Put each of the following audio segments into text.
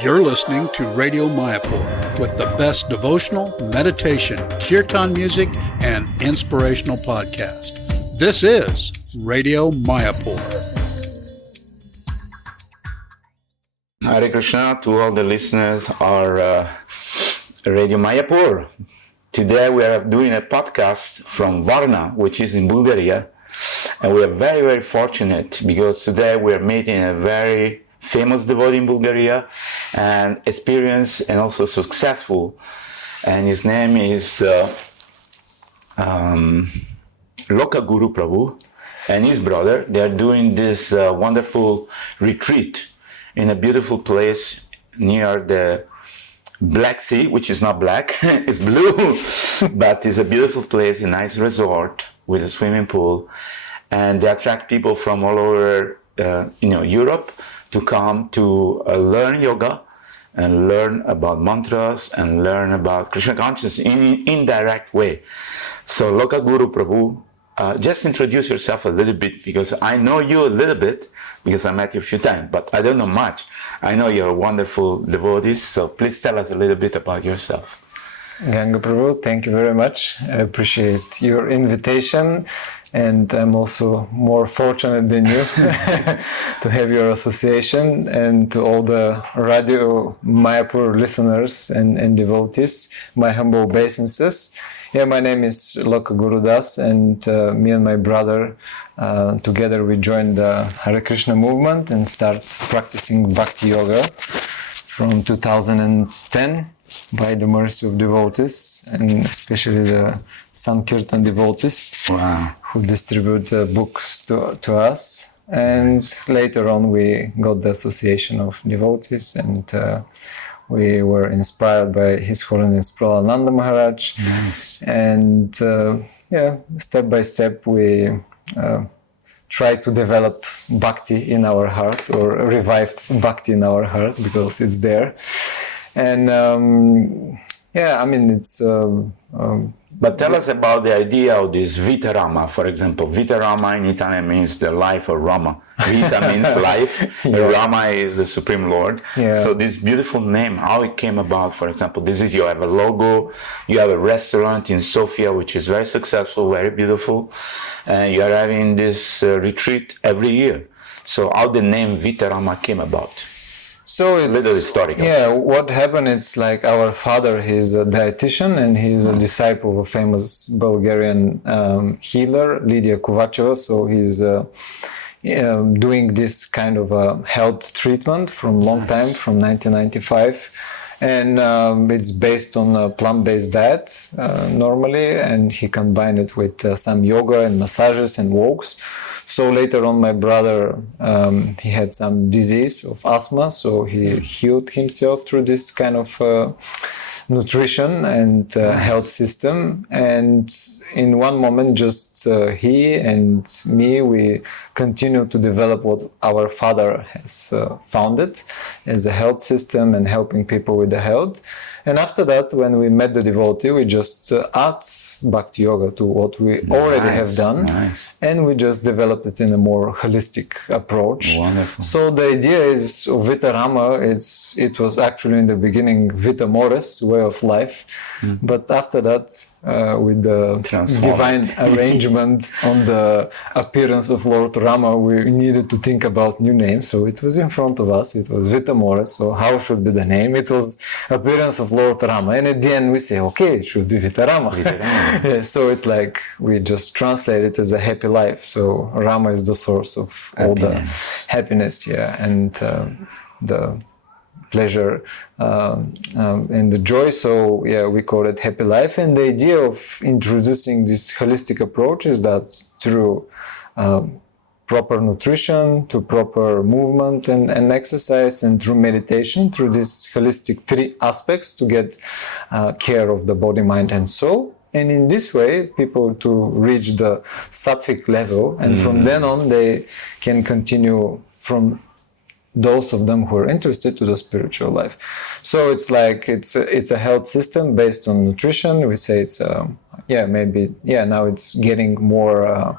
You're listening to Radio Mayapur with the best devotional, meditation, kirtan music, and inspirational podcast. This is Radio Mayapur. Hare Krishna to all the listeners of Radio Mayapur. Today we are doing a podcast from Varna, which is in Bulgaria. And we are very, very fortunate because today we are meeting a very famous devotee in Bulgaria and experienced and also successful. And his name is Lokaguru Prabhu and his brother. They are doing this wonderful retreat in a beautiful place near the Black Sea, which is not black, it's blue, but it's a beautiful place, a nice resort with a swimming pool. And they attract people from all over Europe to come to learn yoga and learn about mantras and learn about Krishna consciousness in an indirect way. So Lokaguru Prabhu, just introduce yourself a little bit, because I know you a little bit because I met you a few times, but I don't know much. I know you're a wonderful devotee, so please tell us a little bit about yourself. Ganga Prabhu, thank you very much. I appreciate your invitation, and I'm also more fortunate than you to have your association, and to all the Radio Mayapur listeners and devotees, my humble obeisances. Yeah, my name is Lokaguru Das, and me and my brother together we joined the Hare Krishna movement and start practicing Bhakti Yoga from 2010 by the mercy of devotees, and especially the Sankirtan devotees. Wow. Who distribute books to us. And later on we got the association of devotees, and we were inspired by His Holiness Pralananda Maharaj. Nice. And step by step we try to develop bhakti in our heart, or revive bhakti in our heart, because it's there. And it's... But tell us about the idea of this Vita Rama, for example. Vita Rama in Italian means the life of Rama. Vita means life, Rama is the Supreme Lord. Yeah. So this beautiful name, how it came about, for example, you have a logo, you have a restaurant in Sofia, which is very successful, very beautiful, and you are having this retreat every year. So how the name Vita Rama came about? So it's little historical. Yeah, what happened, it's like our father, he's a dietitian and he's a disciple of a famous Bulgarian healer, Lydia Kovacheva. So he's doing this kind of health treatment from long time, from 1995. And it's based on a plant-based diet normally, and he combined it with some yoga and massages and walks. So later on, my brother, he had some disease of asthma, so he healed himself through this kind of nutrition and health system. And in one moment, just he and me, we continue to develop what our father has founded as a health system and helping people with the health. And after that, when we met the devotee, we just add Bhakti Yoga to what we already have done. Nice. And we just developed it in a more holistic approach. Wonderful. So the idea is of Vita Rama, it was actually in the beginning Vita Mores, way of life. But after that, with the divine arrangement on the appearance of Lord Rama, we needed to think about new names. So it was in front of us. It was Vita Mores. So how should be the name? It was appearance of Lord Rama. And at the end we say, okay, it should be Vita Rama. Yeah, so it's like we just translate it as a happy life. So Rama is the source of all the happiness, and the pleasure and the joy. So we call it happy life. And the idea of introducing this holistic approach is that through proper nutrition, to proper movement and exercise, and through meditation, through these holistic three aspects to get care of the body, mind and soul. And in this way, people to reach the sattvic level, and from then on they can continue from those of them who are interested to the spiritual life. So it's like it's a health system based on nutrition. We say it's now it's getting more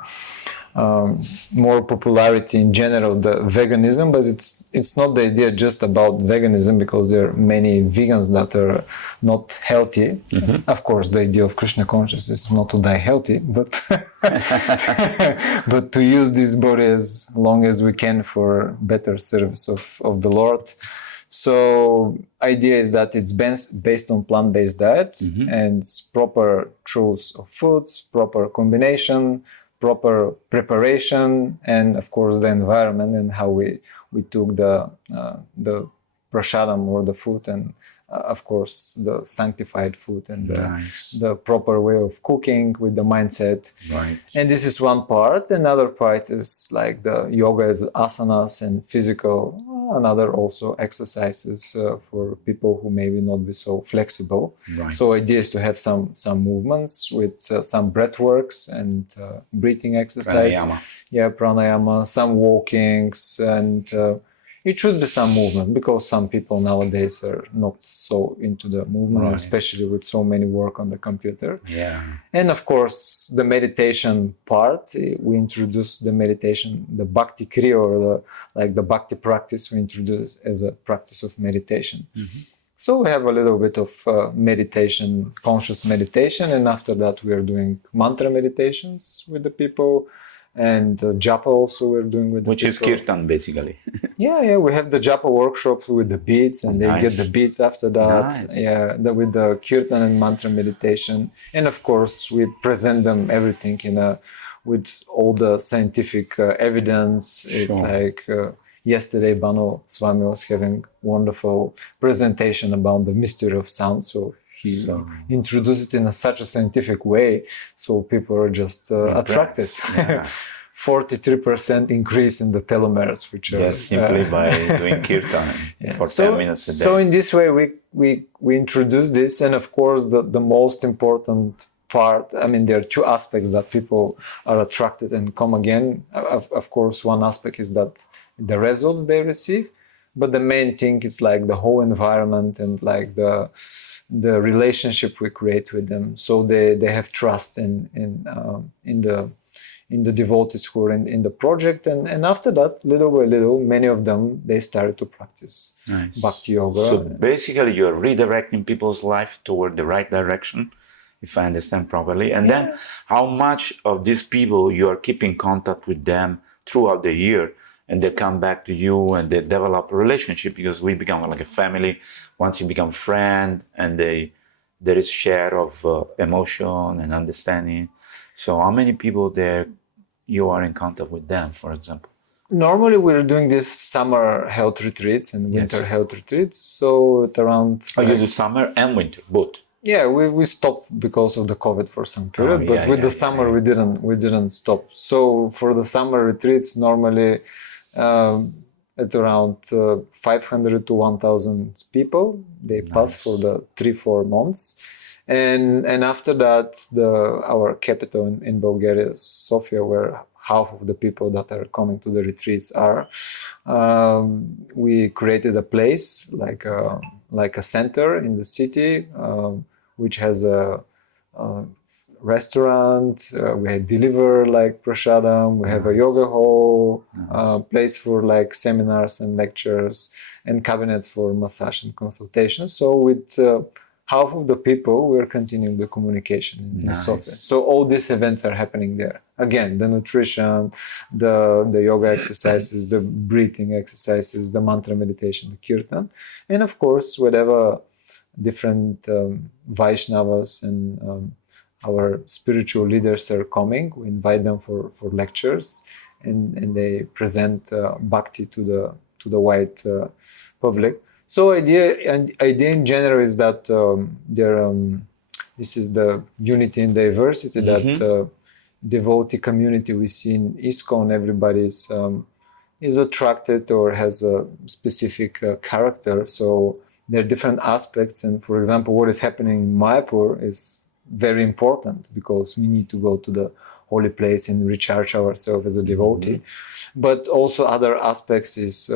more popularity in general, the veganism, but it's not the idea just about veganism, because there are many vegans that are not healthy. Of course, the idea of Krishna consciousness is not to die healthy, but but to use this body as long as we can for better service of the Lord. So idea is that it's based on plant-based diet and proper choice of foods, proper combination, proper preparation, and of course the environment and how we took the prasadam or the food, and of course the sanctified food and the proper way of cooking with the mindset. Right. And this is one part. Another part is like the yoga as asanas and physical, another also exercises for people who maybe not be so flexible. Right. So idea is to have some movements with some breath works and breathing exercise. Pranayama. Yeah, pranayama, some walkings, and it should be some movement, because some people nowadays are not so into the movement, especially with so many work on the computer. Yeah. And of course, the meditation part, we introduced the meditation, the bhakti kriya, or the bhakti practice, we introduced as a practice of meditation. So we have a little bit of meditation, conscious meditation, and after that we are doing mantra meditations with the people. And japa also we're doing with the Which people. is kirtan, basically. Yeah, we have the japa workshop with the beads, and they get the beads after that. Nice. Yeah, with the kirtan and mantra meditation, and of course we present them everything with all the scientific evidence. It's like yesterday Bhanu Swami was having wonderful presentation about the mystery of sound. So he introduced it in such a scientific way, so people are just attracted. 43% increase in the telomeres, which are simply by doing kirtan for 10 minutes a day. So in this way, we introduce this, and of course, the most important part. I mean, there are two aspects that people are attracted and come again. Of course, one aspect is that the results they receive, but the main thing is like the whole environment and like the relationship we create with them, so they have trust in the devotees who are in the project, and after that, little by little, many of them they started to practice bhakti yoga. So basically, you're redirecting people's life toward the right direction, if I understand properly. And then, how much of these people you are keeping contact with them throughout the year? And they come back to you and they develop a relationship, because we become like a family once you become friend, and there is share of emotion and understanding. So how many people there you are in contact with them, for example? Normally we're doing these summer health retreats and winter health retreats. So at around... you do summer and winter, both? Yeah, we stopped because of the COVID for some period, but with the summer we didn't stop. So for the summer retreats, normally at around 500 to 1,000 people, they pass for the 3-4 months, and after that, our capital in Bulgaria, Sofia, where half of the people that are coming to the retreats are, we created a place like a center in the city, which has a restaurant, we deliver like prasadam, we have a yoga hall, place for like seminars and lectures, and cabinets for massage and consultation. So with half of the people, we're continuing the communication in Sofia. So all these events are happening there. Again, the nutrition, the yoga exercises, the breathing exercises, the mantra meditation, the kirtan, and of course, whatever different Vaishnavas and our spiritual leaders are coming, we invite them for lectures, and they present bhakti to the wide public. So idea in general is that this is the unity and diversity that devotee community we see in ISKCON. Everybody is attracted or has a specific character. So there are different aspects, and for example, what is happening in Mayapur is very important, because we need to go to the holy place and recharge ourselves as a devotee. But also other aspects is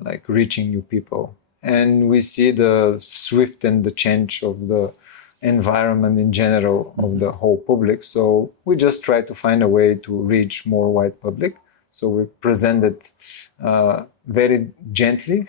like reaching new people. And we see the swift and the change of the environment in general of the whole public. So we just try to find a way to reach more wide public. So we presented very gently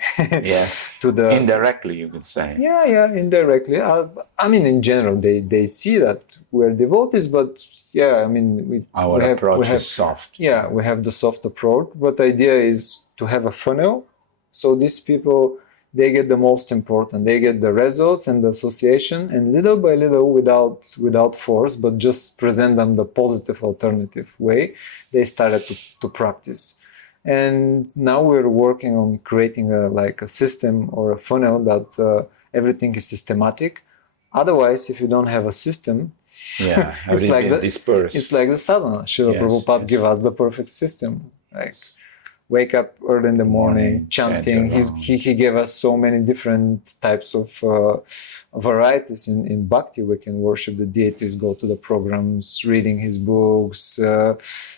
to the indirectly, you could say. Yeah, indirectly. I mean, in general, they see that we're devotees, but yeah, I mean, our approach is soft. Yeah, we have the soft approach, but the idea is to have a funnel. So these people, they get the most important. They get the results and the association, and little by little, without force, but just present them the positive alternative way, they started to practice. And now we're working on creating a system or a funnel that everything is systematic. Otherwise, if you don't have a system, it's like dispersed. It's like the sadhana. Srila Prabhupada gave us the perfect system. Like, wake up early in the morning, chanting. He gave us so many different types of varieties in bhakti. We can worship the deities, go to the programs, reading his books,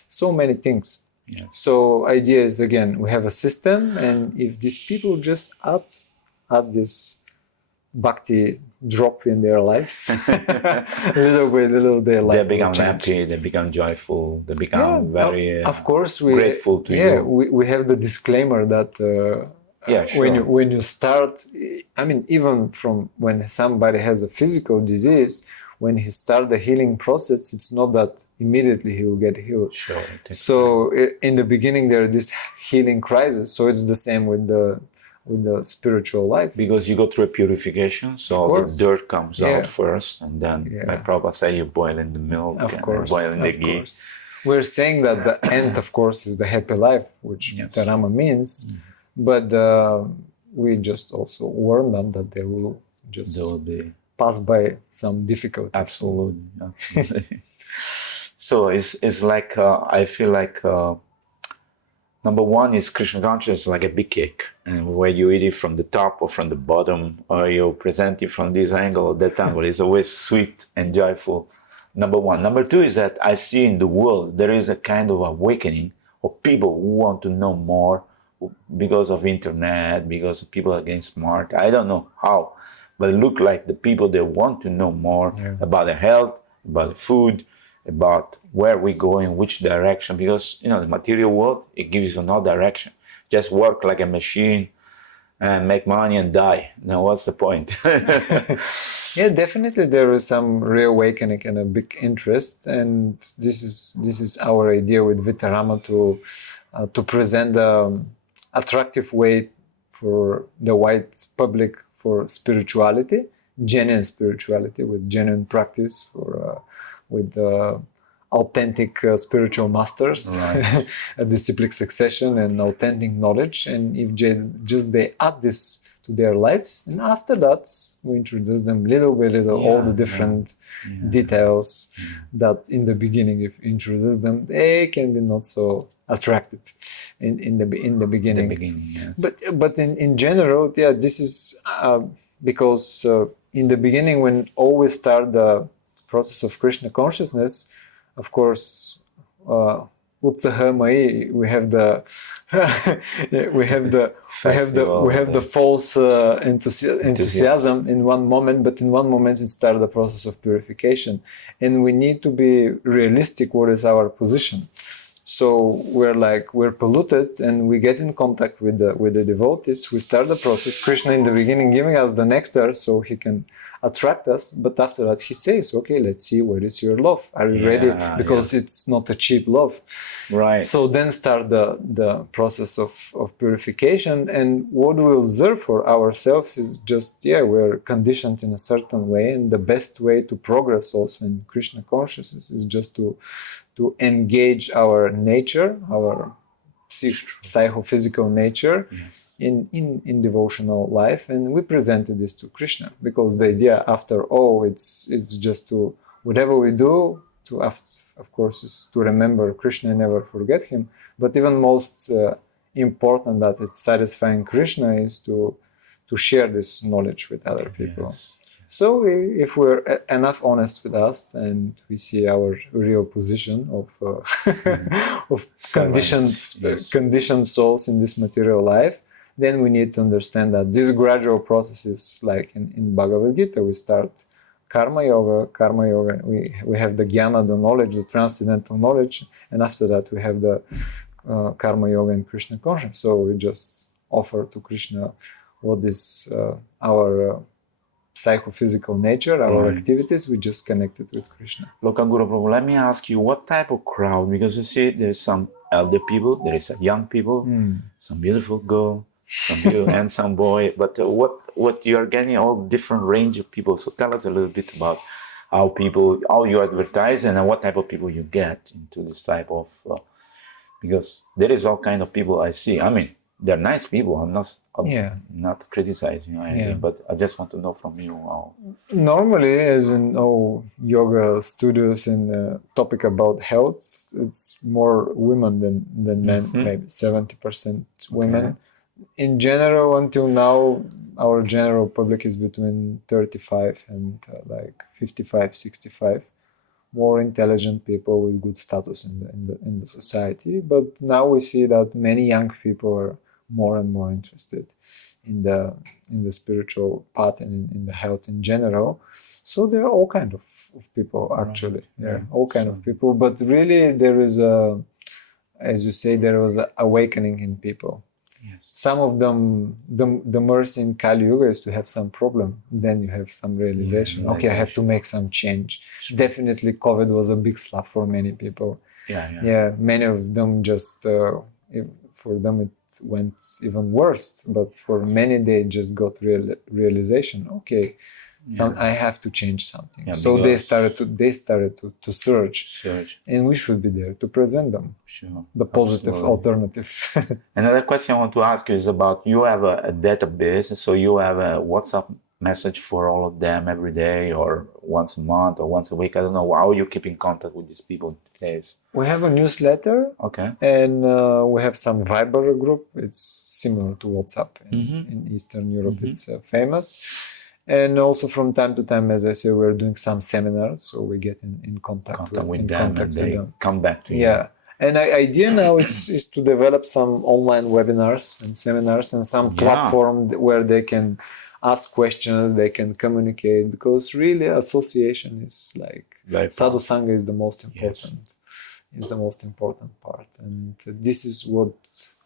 so many things. Yeah. So idea is, again, we have a system, and if these people just add this bhakti drop in their lives, little by little, they become happy, they become joyful, they become very of course, grateful to you. Yeah, we have the disclaimer that when you start, I mean, even from when somebody has a physical disease, when he starts the healing process, it's not that immediately he will get healed. Sure. So in the beginning, there is this healing crisis. So it's the same with the spiritual life. Because you go through a purification, so the dirt comes out first, and then, like Prabhupada said, you boil in the milk, boil in the ghee. We're saying that the end, of course, is the happy life, which Vita Rama means, but we just also warn them that they will pass by some difficulties. Absolutely. So it's like, I feel like number one is Krishna consciousness is like a big cake, and where you eat it from the top or from the bottom, or you present it from this angle or that angle, it's always sweet and joyful. Number one. Number two is that I see in the world there is a kind of awakening of people who want to know more because of internet, because people are getting smart. I don't know how, but it looks like the people, they want to know more about their health, about the food, about where we go, in which direction, because the material world, it gives you no direction. Just work like a machine and make money and die. Now what's the point? Yeah, definitely there is some reawakening and a big interest, and this is our idea with Vita Rama to present an attractive way for the wide public for spirituality, genuine spirituality with genuine practice with authentic spiritual masters, a disciplic succession and authentic knowledge. And if they add this to their lives, and after that we introduce them little by little all the different details that in the beginning, if introduce them, they can be not so attracted in the beginning. But in general, this is because in the beginning, when always start the process of Krishna consciousness, of course, Utsaha Mai, we have the false enthusiasm in one moment, but in one moment it started the process of purification, and we need to be realistic. What is our position? So we're polluted, and we get in contact with the devotees. We start the process. Krishna in the beginning giving us the nectar so he can attract us, but after that he says, okay, let's see, where is your love? Are you ready? Because it's not a cheap love. Right. So then start the process of purification, and what we observe for ourselves is just, we're conditioned in a certain way, and the best way to progress also in Krishna consciousness is just to engage our nature, our psychophysical nature, in devotional life, and we presented this to Krishna, because the idea, after all, it's just to, whatever we do, of course, is to remember Krishna and never forget him. But even most important, that it's satisfying Krishna, is to share this knowledge with other people. Yes. So if we're enough honest with us, and we see our real position of conditioned souls in this material life, then we need to understand that this gradual process is like in Bhagavad Gita. We start karma yoga, we have the jnana, the knowledge, the transcendental knowledge, and after that we have the karma yoga and Krishna consciousness. So we just offer to Krishna what is our psychophysical nature, our activities, we just connect it with Krishna. Lokaguru Prabhu, let me ask you, what type of crowd? Because you see, there's some elder people, there is young people, some beautiful girl, some beautiful handsome boy, but what you are getting all different range of people. So tell us a little bit about how you advertise and what type of people you get into this type of, because there is all kind of people I see. I mean, they're nice people. I'm not criticizing anything, but I just want to know from you how. Normally, as in all yoga studios and topic about health, it's more women than men, maybe 70% women. Okay. In general, until now, our general public is between 35 and 55, 65. More intelligent people with good status in the society. But now we see that many young people are more and more interested in the spiritual path and in the health in general. So there are all kind of people actually, all kind of people. But really, there is as you say, there was an awakening in people. Yes. Some of them, the mercy in Kali Yuga is to have some problem. Then you have some realization. Okay, I have to make some change. Sure. Definitely, COVID was a big slap for many people. Yeah. Many of them just, for them it went even worse. But for many, they just got realization. Okay, I have to change something. Yeah, so they started to search, and we should be there to present them the positive alternative. Another question I want to ask you is about, you have a database, so you have a WhatsApp message for all of them every day or once a month or once a week. I don't know how you keep in contact with these people these days. We have a newsletter, and we have some Viber group. It's similar to WhatsApp in Eastern Europe. It's famous. And also from time to time, as I say, we're doing some seminars, so we get in contact with them, and they come back to you. Yeah, and the idea now is to develop some online webinars and seminars and some platform where they can ask questions, they can communicate, because really association is sadhu sangha is the most important. Is the most important part, and this is what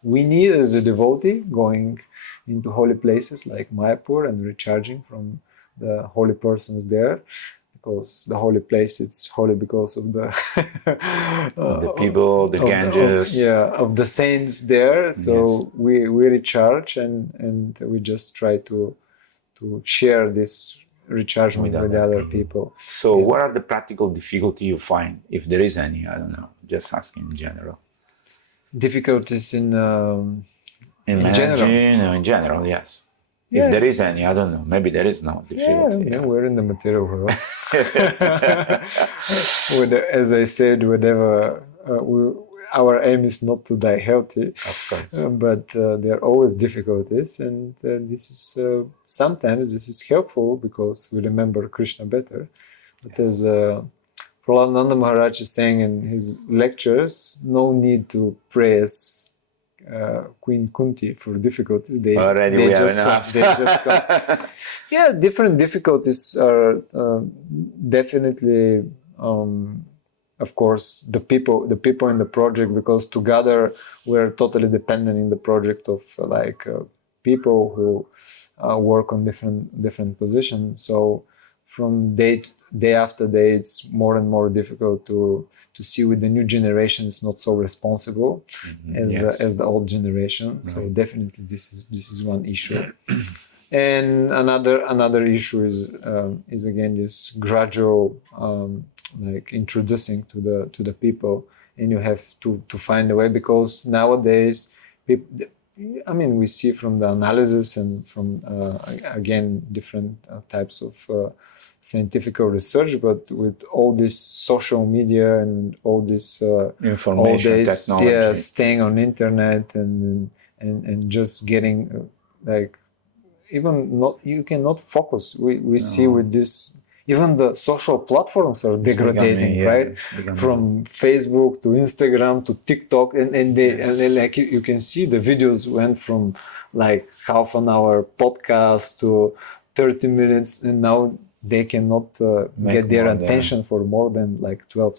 we need as a devotee going into holy places like Mayapur and recharging from the holy persons there, because the holy place, it's holy because of the the people, the Ganges, of the saints there. So we recharge and we just try to share this rechargement with other people. So what are the practical difficulties you find, if there is any? I don't know, just asking in general. Difficulties in general, yes. If there is any, I don't know. Maybe there is no difficulty. Yeah, we're in the material world. As I said, whatever our aim is not to die healthy. Of course. But there are always difficulties, and this is sometimes this is helpful because we remember Krishna better. But as Prahlad Maharaj is saying in his lectures, no need to praise Queen Kunti for difficulties. They just come. Yeah, different difficulties are definitely, of course, the people in the project, because together we're totally dependent in the project of people who work on different positions. So from day after day, it's more and more difficult to see with the new generation is not so responsible as the old generation. Right. So definitely this is one issue. And another issue is again this gradual introducing to the people, and you have to find a way, because nowadays we see from the analysis and from again different types of scientific research, but with all this social media and all this information, technology, staying on internet and just getting you cannot focus. We see with this, even the social platforms are degrading, right? From Facebook to Instagram to TikTok, and you can see the videos went from half an hour podcast to 30 minutes, and now they cannot get their attention for more than like 12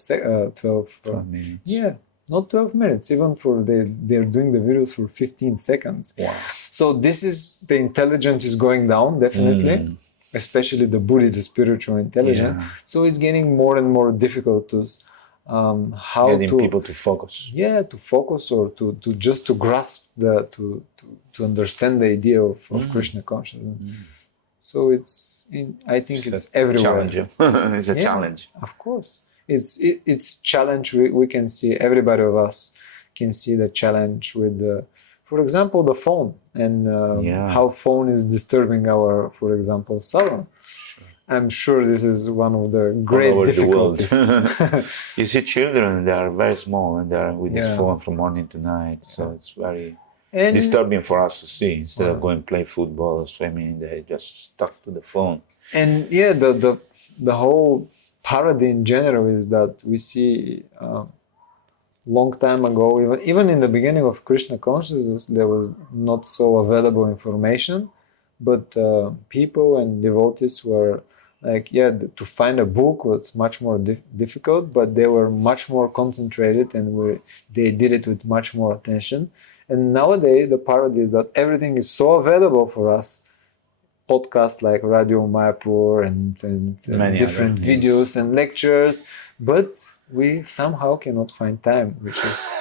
minutes. Yeah, not 12 minutes, even for they're doing the videos for 15 seconds. Wow. So this is, the intelligence is going down, definitely, especially the Buddhi, the spiritual intelligence. Yeah. So it's getting more and more difficult to getting people to focus. Yeah, to focus, or to just to grasp to understand the idea of Krishna consciousness. So I think it's everywhere. It's a challenge. Of course, it's challenge. We can see, everybody of us can see the challenge with for example, the phone, and how phone is disturbing our, for example, sadhana. I'm sure this is one of the great difficulties. You see children, they are very small, and they are with this phone from morning to night. So it's very disturbing for us to see. Instead of going play football or swimming, they just stuck to the phone. And the whole parody in general is that we see long time ago, even in the beginning of Krishna consciousness, there was not so available information, but people and devotees were like, to find a book was much more difficult, but they were much more concentrated, and they did it with much more attention. And nowadays, the parody is that everything is so available for us. Podcasts like Radio Mayapur and different videos and lectures, but we somehow cannot find time, which is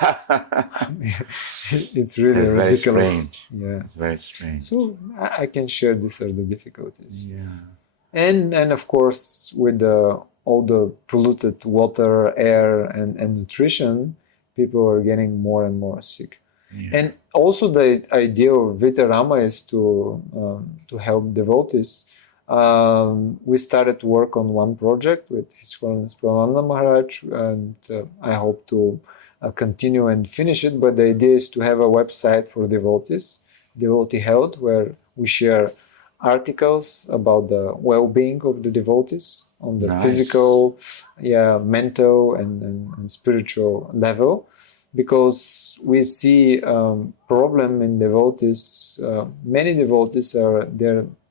it's really ridiculous. Very strange. Yeah, it's very strange. So I can share these are the difficulties. Yeah, and of course with all the polluted water, air, and nutrition, people are getting more and more sick. Yeah. And also the idea of Vita Rama is to help devotees. We started to work on one project with His Holiness Pravananda Maharaj, and I hope to continue and finish it. But the idea is to have a website for devotees, Devotee Health, where we share articles about the well-being of the devotees on the physical, mental, and spiritual level. Because we see problem in devotees. Many devotees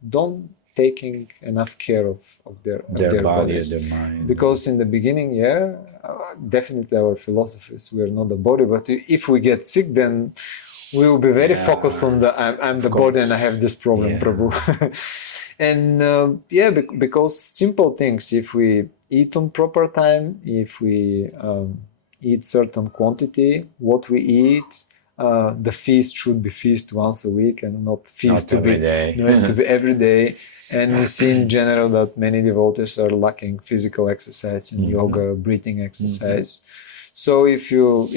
don't taking enough care of their body, bodies. their mind. Because in the beginning, definitely our philosophies, we are not the body. But if we get sick, then we will be very focused on I'm the body and I have this problem, Prabhu. And because simple things, if we eat on proper time, if we eat certain quantity, what we eat, the feast should be feast once a week and not feast every day. It has to be every day. And we see in general that many devotees are lacking physical exercise and yoga, breathing exercise. So if you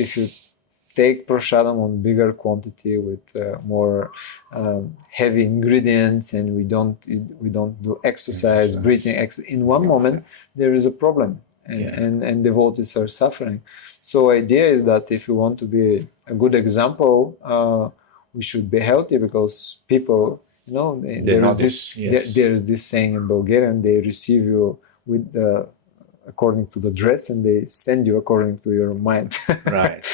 take prasadam on bigger quantity with more heavy ingredients, and we don't do exercise, breathing in one moment, there is a problem. And devotees are suffering. So idea is that if you want to be a good example, we should be healthy, because people, there is this saying in Bulgarian, they receive you with according to the dress, and they send you according to your mind. Right.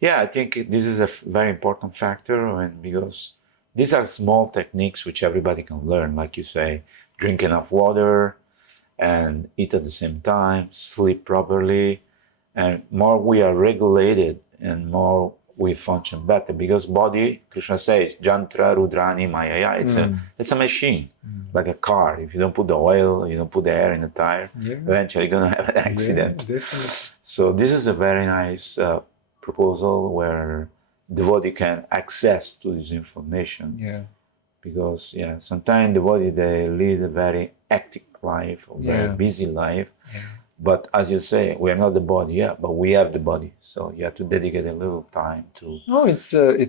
Yeah, I think this is a very important factor, and because these are small techniques which everybody can learn, like you say, drink enough water, and eat at the same time, sleep properly, and more we are regulated and more we function better, because body, Krishna says, Jantra Rudrani Mayaya, it's a machine, like a car. If you don't put the oil, you don't put the air in the tire, eventually you're going to have an accident. So this is a very nice proposal where devotee can access to this information. Because sometimes devotee, they lead a very active life, or very busy life. But as you say, we are not the body, but we have the body. So you have to dedicate a little time to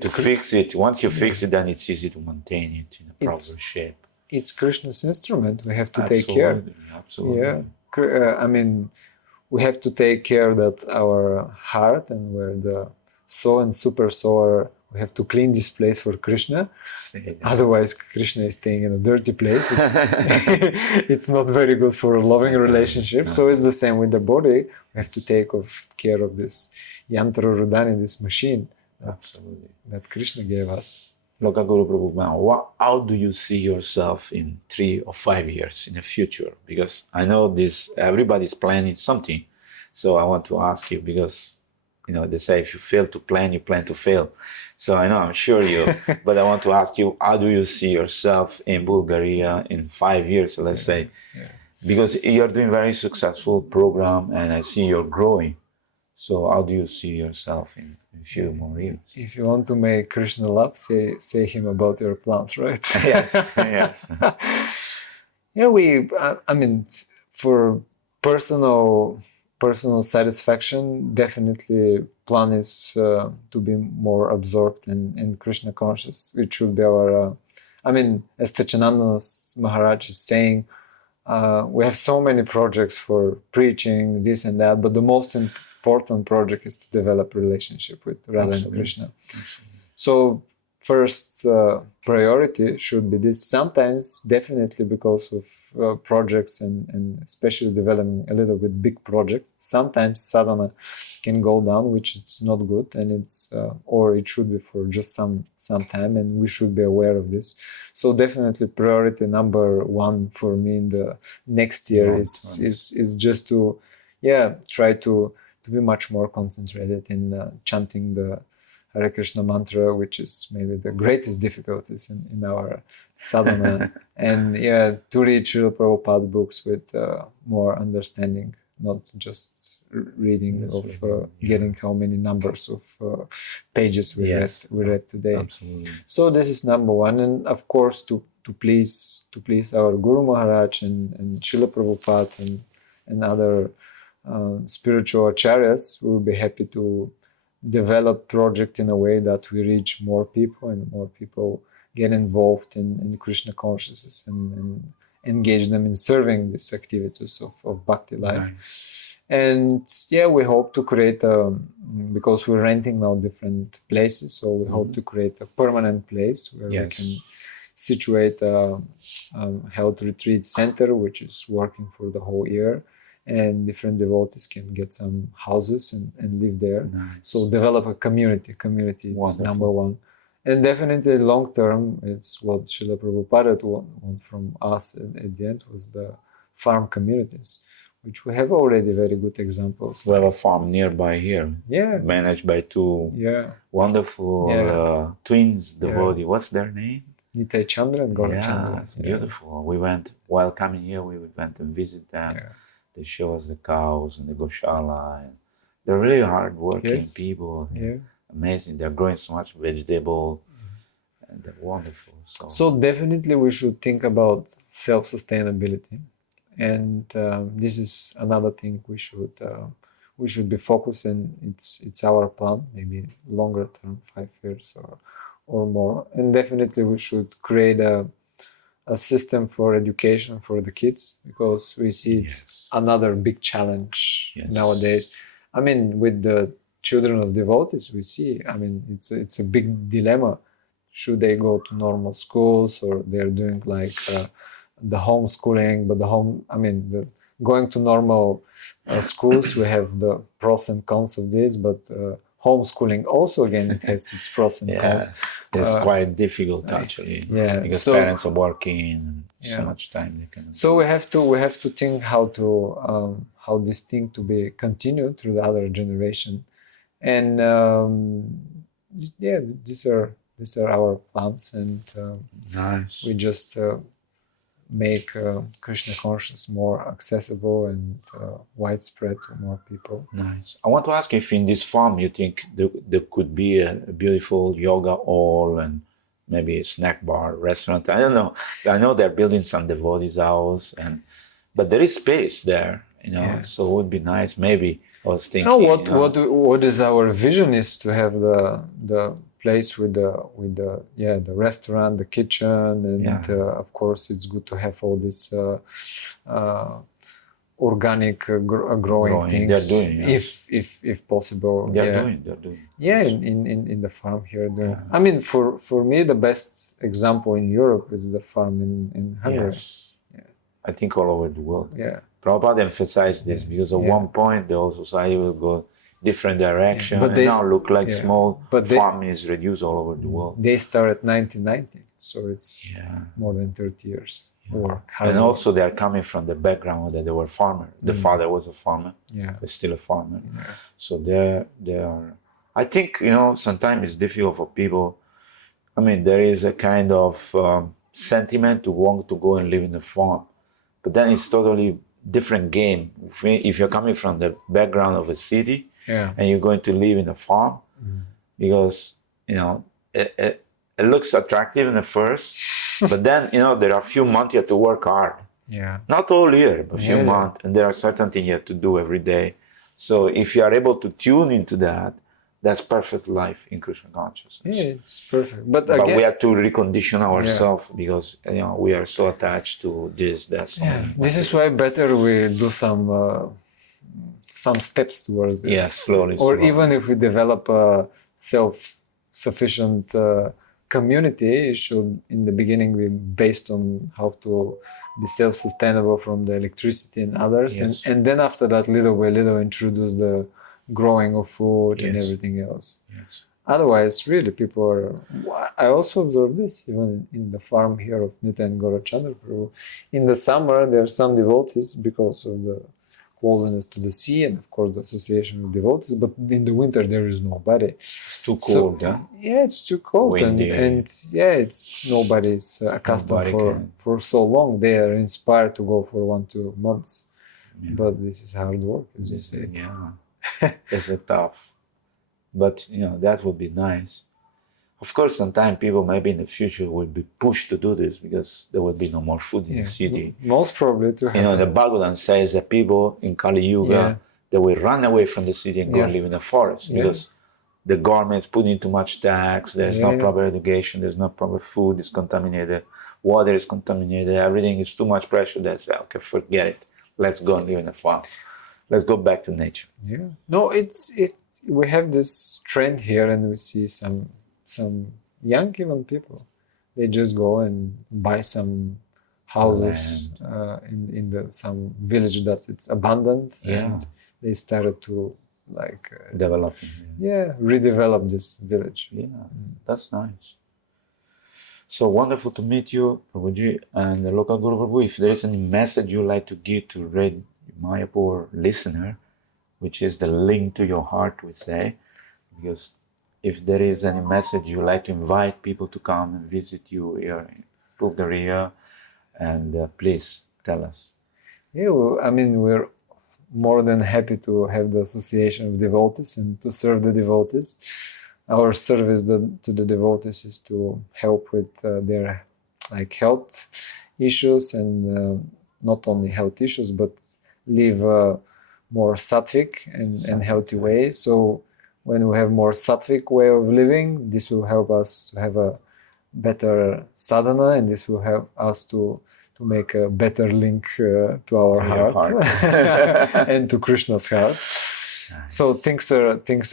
fix it. Once you fix it, then it's easy to maintain it in a proper shape. It's Krishna's instrument. We have to take care. Absolutely. We have to take care that our heart and where the soul and super soul are, we have to clean this place for Krishna. Otherwise, Krishna is staying in a dirty place. It's not very good for a loving relationship. So it's the same with the body. We have to take care of this yantra rudani, this machine that Krishna gave us. Lokaguru Prabhu, how do you see yourself in 3 or 5 years in the future? Because I know this, everybody's planning something. So I want to ask you, because, they say if you fail to plan, you plan to fail. So I know, I'm sure you, but I want to ask you, how do you see yourself in Bulgaria in 5 years, let's say? Yeah. Because you're doing very successful program and I see you're growing. So how do you see yourself in a few more years? If you want to make Krishna laugh, say him about your plans, right? Yes. Yeah, I mean, for personal satisfaction, definitely plan is to be more absorbed in Krishna conscious, which should be our, as Tachananda's Maharaj is saying, we have so many projects for preaching, this and that, but the most important project is to develop relationship with Radha and Krishna. Absolutely. So first priority should be this. Sometimes definitely because of projects and especially developing a little bit big projects, sometimes sadhana can go down, which is not good, and it's or it should be for just some time, and we should be aware of this. So definitely priority number one for me in the next year is just to try to be much more concentrated in chanting the Hare Krishna mantra, which is maybe the greatest difficulties in our sadhana, and to read Srila Prabhupada books with more understanding, not just reading getting how many numbers of pages we read today. Absolutely. So this is number one, and of course to please our Guru Maharaj and Srila Prabhupada and other spiritual acharyas. We will be happy to develop project in a way that we reach more people and more people get involved in Krishna consciousness and engage them in serving these activities of bhakti life. Nice. And we hope to create because we're renting now different places, so we hope to create a permanent place where we can situate a health retreat center which is working for the whole year, and different devotees can get some houses and live there. Nice. So develop a community is number one. And definitely long term, it's what Srila Prabhupada want from us at the end was the farm communities, which we have already very good examples. We have a farm nearby here, managed by two wonderful twins devotees. What's their name? Nitai Chandra and Gaura Chandra. It's beautiful. We went, while coming here, we went and visit them. Yeah. They show us the cows and the goshala. And they're really hard-working people. Yeah. Amazing. They're growing so much vegetable. And they're wonderful. So definitely we should think about self-sustainability. And this is another thing we should be focused on. It's our plan, maybe longer term, 5 years or more. And definitely we should create a system for education for the kids, because we see it's another big challenge nowadays. I mean, with the children of devotees, we see, it's a big dilemma. Should they go to normal schools, or they're doing like the homeschooling? But going to normal schools, we have the pros and cons of this, but homeschooling also, again, it has its pros and cons. It's quite difficult actually. Because parents are working and so much time they can. So we have to think how this thing to be continued through the other generation, and these are our plans, and nice. We just make Krishna consciousness more accessible and widespread to more people. Nice. I want to ask if in this farm you think there could be a beautiful yoga hall and maybe a snack bar, restaurant. I don't know. I know they're building some devotees' house, but there is space there, so it would be nice. Maybe I was thinking. What is our vision is to have the place with the restaurant, the kitchen, and of course it's good to have all this organic growing things. They're doing, if possible. They're doing. Yeah, in the farm here. For me, the best example in Europe is the farm in Hungary. Yes. Yeah. I think all over the world. Yeah. Prabhupada emphasized this because at one point the whole society will go different direction. But And they now look like yeah. small But farming is reduced all over the world. They started 1990, so it's Yeah. more than 30 years. Or And also they are coming from the background that they were farmer. The father was a farmer. Yeah. They're still a farmer. Yeah. So they are. I think sometimes it's difficult for people. I mean, there is a kind of sentiment to want to go and live in the farm, but then it's totally different game. If you're coming from the background of a city and you're going to live in a farm, because it looks attractive in the first, but then there are a few months you have to work hard. Yeah. Not all year, but a few months, and there are certain things you have to do every day. So if you are able to tune into that, that's perfect life in Krishna consciousness. Yeah, it's perfect. But we again, have to recondition ourselves because we are so attached to this, that. this is why better we do some steps towards this. Yeah, slowly. Or even if we develop a self-sufficient community, it should in the beginning be based on how to be self-sustainable from the electricity and others, and then after that, little by little, introduce the growing of food and everything else. Yes. Otherwise, really, people are. I also observe this even in the farm here of Nitya and Gaurachandra Prabhu. In the summer, there are some devotees because of the closeness to the sea and, of course, the association with devotees. But in the winter, there is nobody. It's too cold, huh? Yeah, it's too cold, Windy. and it's nobody's accustomed for so long. They are inspired to go for 1-2 months, but this is hard work, as you say. Yeah, it's a tough, but that would be nice. Of course, sometimes people maybe in the future will be pushed to do this because there will be no more food in the city. Most probably too. The Bhagavatam says that people in Kali Yuga they will run away from the city and go and live in the forest because the government is putting too much tax. There's no proper education. There's no proper food. It's contaminated. Water is contaminated. Everything is too much pressure. That's okay. Forget it. Let's go and live in the farm. Let's go back to nature. Yeah. No, we have this trend here, and we see some young even people. They just go and buy some houses in some village that it's abandoned, and they started to developing. Redevelop this village. Yeah, that's nice. So wonderful to meet you, Prabhuji, and the Lokaguru Prabhu. If there is any message you'd like to give to Radio Mayapur listener, which is the link to your heart, we say, because if there is any message you'd like to invite people to come and visit you here in Bulgaria, and please tell us. Yeah, we're more than happy to have the Association of Devotees and to serve the devotees. Our service to the devotees is to help with their health issues, and not only health issues, but live a more sattvic and healthy way. So when we have more sattvic way of living, this will help us to have a better sadhana, and this will help us to make a better link to our heart. And to Krishna's heart. Nice. So things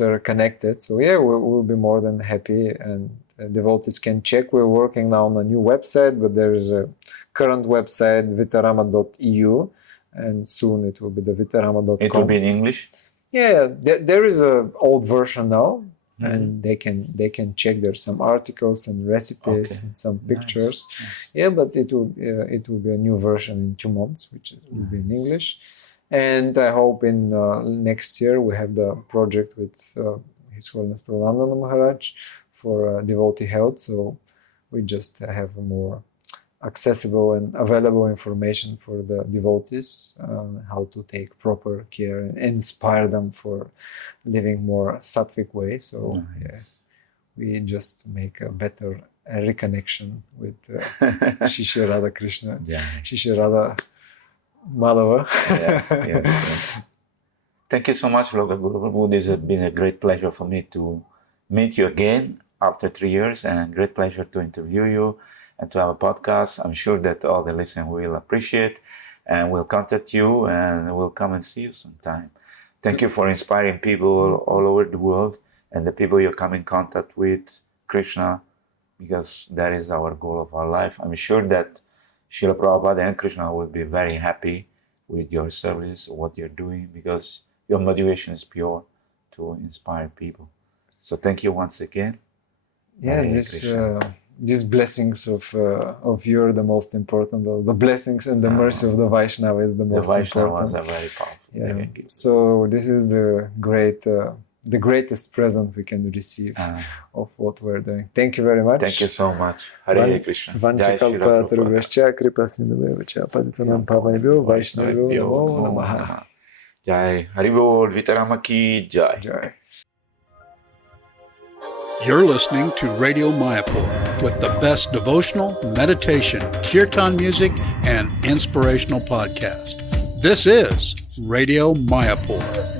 are connected. So we'll be more than happy, and devotees can check. We're working now on a new website, but there is a current website, vitarama.eu, and soon it will be the vitarama.com. It will be in English? Yeah, there is an old version now, and they can check. There's some articles and recipes and some pictures. Nice. Yeah, but it will be a new version in 2 months, which will be in English. And I hope in next year we have the project with His Holiness Pravananda Maharaj for devotee health. So we just have a more accessible and available information for the devotees, how to take proper care and inspire them for living more sattvic way. So we just make a better reconnection with Shishya Radha Krishna, Shishya Radha Madhava. Yes. Thank you so much, Lokaguru Prabhu. This has been a great pleasure for me to meet you again after 3 years, and great pleasure to interview you and to have a podcast. I'm sure that all the listeners will appreciate, and will contact you, and we'll come and see you sometime. Thank you for inspiring people all over the world, and the people you come in contact with, Krishna, because that is our goal of our life. I'm sure that Srila Prabhupada and Krishna will be very happy with your service, what you're doing, because your motivation is pure to inspire people. So thank you once again. Yeah, these blessings of you are the most important. The blessings and the mercy of the Vaishnava is the most important. The Vaishnavas are very powerful. Yeah. So this is the greatest present we can receive of what we're doing. Thank you very much. Thank you so much. Hare Krishna. Vanchakalpa Tarubhyascha Kripa Sindhubhya Patitanam Pavanebhyo Vaishnavyo Namo Namaha. Jai. Haribol. Vita Rama ki Jai. Jai. You're listening to Radio Mayapur with the best devotional, meditation, kirtan music, and inspirational podcast. This is Radio Mayapur.